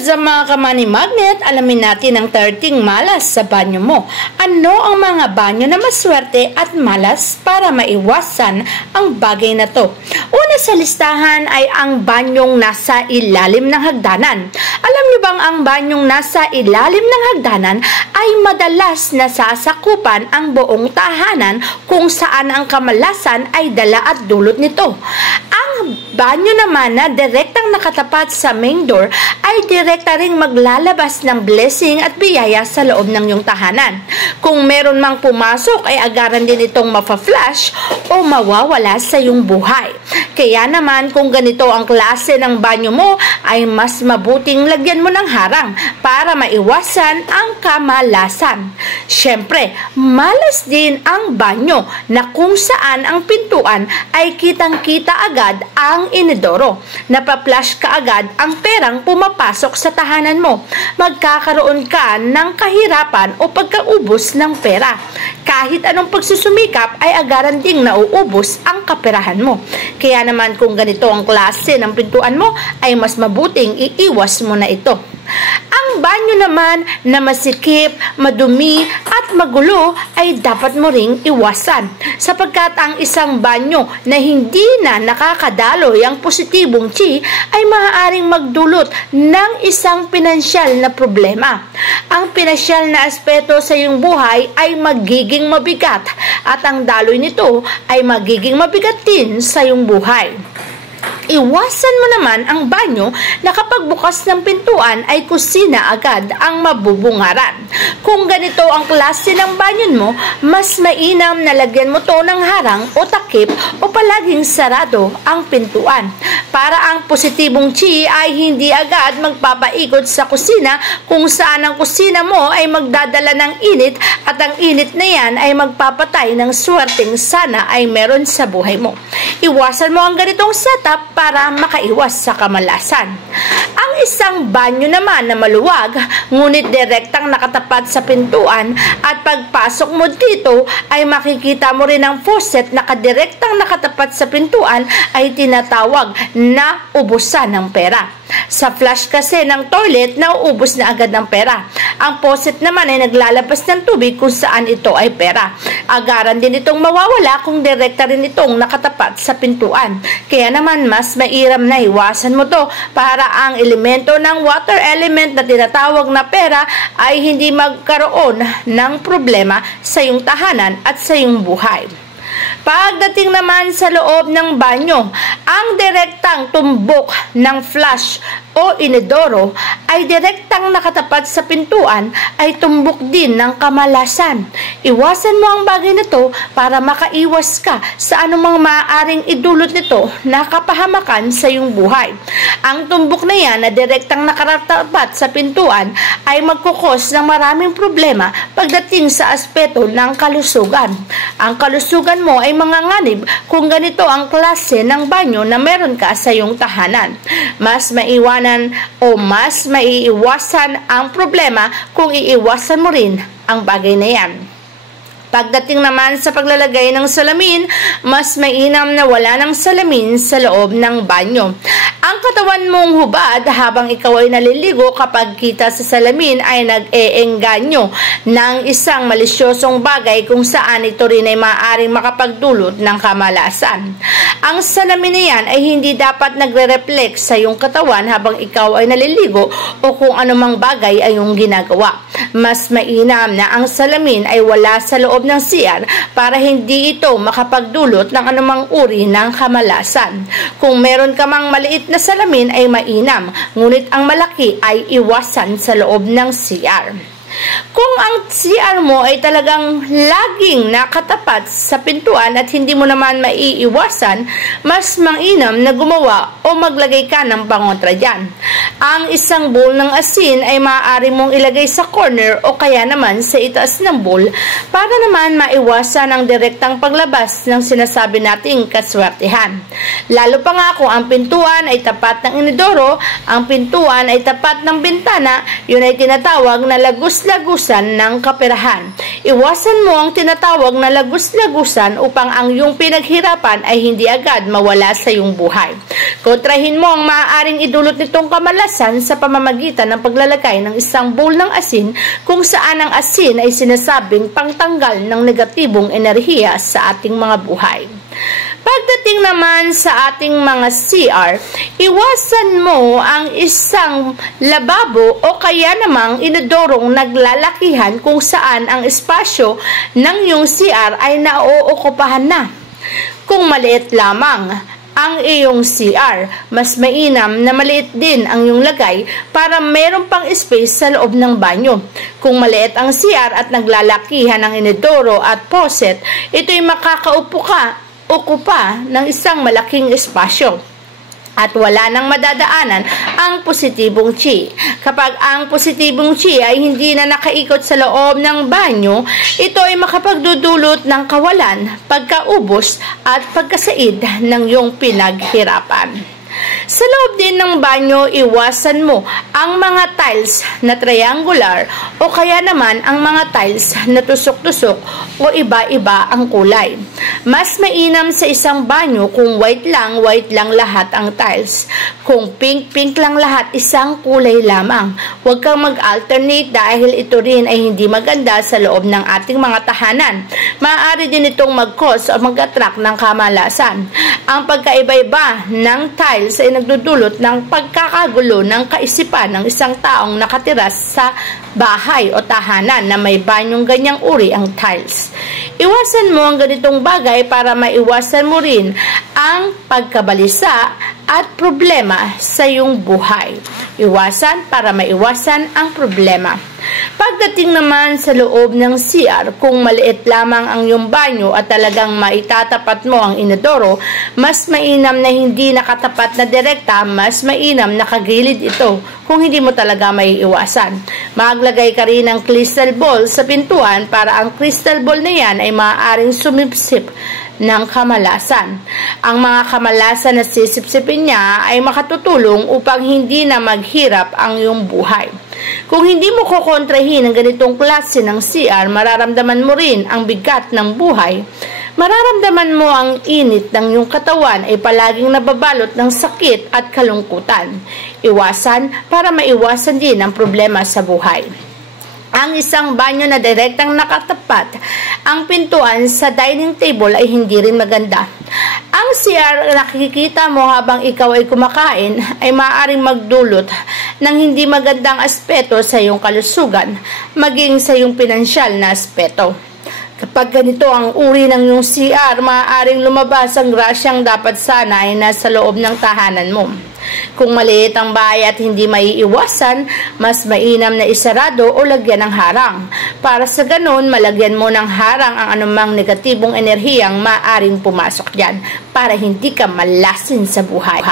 What's up mga kamani magnet? Alamin natin ang 13 malas sa banyo mo. Ano ang mga banyo na maswerte at malas para maiwasan ang bagay na to? Una sa listahan ay ang banyong nasa ilalim ng hagdanan. Alam niyo bang ang banyong nasa ilalim ng hagdanan ay madalas nasasakupan ang buong tahanan kung saan ang kamalasan ay dala at dulot nito. Ang banyo naman na direktang nakatapat sa main door ay direkta ring maglalabas ng blessing at biyaya sa loob ng iyong tahanan. Kung meron mang pumasok ay agaran din itong mapa-flash o mawawala sa iyong buhay. Kaya naman kung ganito ang klase ng banyo mo ay mas mabuting lagyan mo ng harang para maiwasan ang kamalasan. Siyempre, malas din ang banyo na kung saan ang pintuan ay kitang-kita agad ang inidoro. Napaplush ka agad ang perang pumapasok sa tahanan mo. Magkakaroon ka ng kahirapan o pagkaubos ng pera. Kahit anong pagsusumikap ay agaran ding nauubos ang kaperahan mo. Kaya naman kung ganito ang klase ng pintuan mo ay mas mabuting iiwas mo na ito. Ang banyo naman na masikip, madumi at magulo ay dapat mo ring iwasan sapagkat ang isang banyo na hindi na nakakadaloy ang positibong chi ay maaaring magdulot ng isang pinansyal na problema. Ang pinansyal na aspeto sa iyong buhay ay magiging mabigat at ang daloy nito ay magiging mabigat din sa iyong buhay. Iwasan mo naman ang banyo na kapag bukas ng pintuan ay kusina agad ang mabubungaran. Kung ganito ang klase ng banyo mo, mas mainam na lagyan mo to ng harang o takip o palaging sarado ang pintuan. Para ang positibong chi ay hindi agad magpapaikot sa kusina kung saan ang kusina mo ay magdadala ng init at ang init na yan ay magpapatay ng swerteng sana ay meron sa buhay mo. Iwasan mo ang ganitong setup para makaiwas sa kamalasan. Ang isang banyo naman na maluwag, ngunit direktang nakatapat sa pintuan at pagpasok mo dito ay makikita mo rin ang faucet na kadirektang nakatapat sa pintuan ay tinatawag na ubusan ng pera. Sa flush kasi ng toilet, nauubos na agad ng pera. Ang faucet naman ay naglalabas ng tubig kung saan ito ay pera. Agaran din itong mawawala kung direkta rin itong nakatapat sa pintuan. Kaya naman mas mairam na iwasan mo to para ang elemento ng water element na tinatawag na pera ay hindi magkaroon ng problema sa iyong tahanan at sa iyong buhay. Pagdating naman sa loob ng banyo, ang direktang tumbok ng flush o inodoro ay direktang nakatapat sa pintuan ay tumbok din ng kamalasan. Iwasan mo ang bagay na to para makaiwas ka sa anumang maaaring idulot nito na kapahamakan sa iyong buhay. Ang tumbok na yan na direktang nakatapat sa pintuan ay magkukos ng maraming problema pagdating sa aspeto ng kalusugan. Ang kalusugan mo ay manganganib kung ganito ang klase ng banyo na meron ka sa iyong tahanan. Mas maiwanan o mas maiiwasan ang problema kung iiwasan mo rin ang bagay na yan. Pagdating naman sa paglalagay ng salamin, mas mainam na wala ng salamin sa loob ng banyo. Ang katawan mong hubad habang ikaw ay naliligo kapag kita sa salamin ay nag-eengganyo ng isang malisyosong bagay kung saan ito rin ay maaaring makapagdulot ng kamalasan. Ang salamin na yan ay hindi dapat nagre-reflect sa iyong katawan habang ikaw ay naliligo o kung anumang bagay ay iyong ginagawa. Mas mainam na ang salamin ay wala sa loob ng CR para hindi ito makapagdulot ng anumang uri ng kamalasan. Kung meron ka mang maliit na salamin ay mainam, ngunit ang malaki ay iwasan sa loob ng CR. Kung ang CR mo ay talagang laging nakatapat sa pintuan at hindi mo naman maiiwasan, mas mainam na gumawa o maglagay ka ng pangontra dyan. Ang isang bowl ng asin ay maaari mong ilagay sa corner o kaya naman sa itaas ng bowl para naman maiwasan ang direktang paglabas ng sinasabi nating kaswertihan. Lalo pa nga kung ang pintuan ay tapat ng inodoro, ang pintuan ay tapat ng bintana, yun ay tinatawag na lagos lagus-lagusan ng kaperahan. Iwasan mo ang tinatawag na lagus-lagusan upang ang iyong pinaghirapan ay hindi agad mawala sa iyong buhay. Kontrahin mo ang maaaring idulot nitong kamalasan sa pamamagitan ng paglalagay ng isang bowl ng asin kung saan ang asin ay sinasabing pangtanggal ng negatibong enerhiya sa ating mga buhay. Pagdating naman sa ating mga CR, iwasan mo ang isang lababo o kaya namang inodorong naglalakihan kung saan ang espasyo ng iyong CR ay naookupahan na. Kung maliit lamang ang iyong CR, mas mainam na maliit din ang iyong lagay para meron pang space sa loob ng banyo. Kung maliit ang CR at naglalakihan ang inodoro at faucet, ito'y okupa ng isang malaking espasyo at wala nang madadaanan ang positibong chi. Kapag ang positibong chi ay hindi na nakaikot sa loob ng banyo, ito ay makapagdudulot ng kawalan, pagkaubos at pagkasaid ng iyong pinaghirapan. Sa loob din ng banyo, iwasan mo ang mga tiles na triangular o kaya naman ang mga tiles na tusok-tusok o iba-iba ang kulay. Mas mainam sa isang banyo kung white lang lahat ang tiles. Kung pink lang lahat, isang kulay lamang. Huwag kang mag-alternate dahil ito rin ay hindi maganda sa loob ng ating mga tahanan. Maaari din itong mag-cause o mag-attract ng kamalasan. Ang pagkaiba-iba ng tiles ay nagdudulot ng pagkakagulo ng kaisipan ng isang taong nakatira sa bahay o tahanan na may banyong ganyang uri ang tiles. Iwasan mo ang ganitong bagay para maiwasan mo rin ang pagkabalisa at problema sa iyong buhay. Iwasan para maiwasan ang problema. Pagdating naman sa loob ng CR, kung maliit lamang ang iyong banyo at talagang maitatapat mo ang inodoro, mas mainam na hindi nakatapat na direkta, mas mainam na kagilid ito kung hindi mo talaga may iwasan. Maglagay ka rin ng crystal ball sa pintuan para ang crystal ball na yan ay maaaring sumipsip ng kamalasan. Ang mga kamalasan na sisipsipin niya ay makatutulong upang hindi na maghirap ang iyong buhay. Kung hindi mo kukontrahin ang ganitong klase ng CR, mararamdaman mo rin ang bigat ng buhay. Mararamdaman mo ang init ng iyong katawan ay palaging nababalot ng sakit at kalungkutan. Iwasan para maiwasan din ang problema sa buhay. Ang isang banyo na direktang nakatapat ang pintuan sa dining table ay hindi rin maganda. Ang CR na nakikita mo habang ikaw ay kumakain ay maaaring magdulot ng hindi magandang aspeto sa iyong kalusugan, maging sa iyong pinansyal na aspeto. Kapag ganito ang uri ng iyong CR, maaaring lumabas ang grasyang dapat sana ay nasa loob ng tahanan mo. Kung maliit ang bahay at hindi maiiwasan, mas mainam na isarado o lagyan ng harang. Para sa ganun, malagyan mo ng harang ang anumang negatibong enerhiyang maaaring pumasok dyan para hindi ka malasin sa buhay.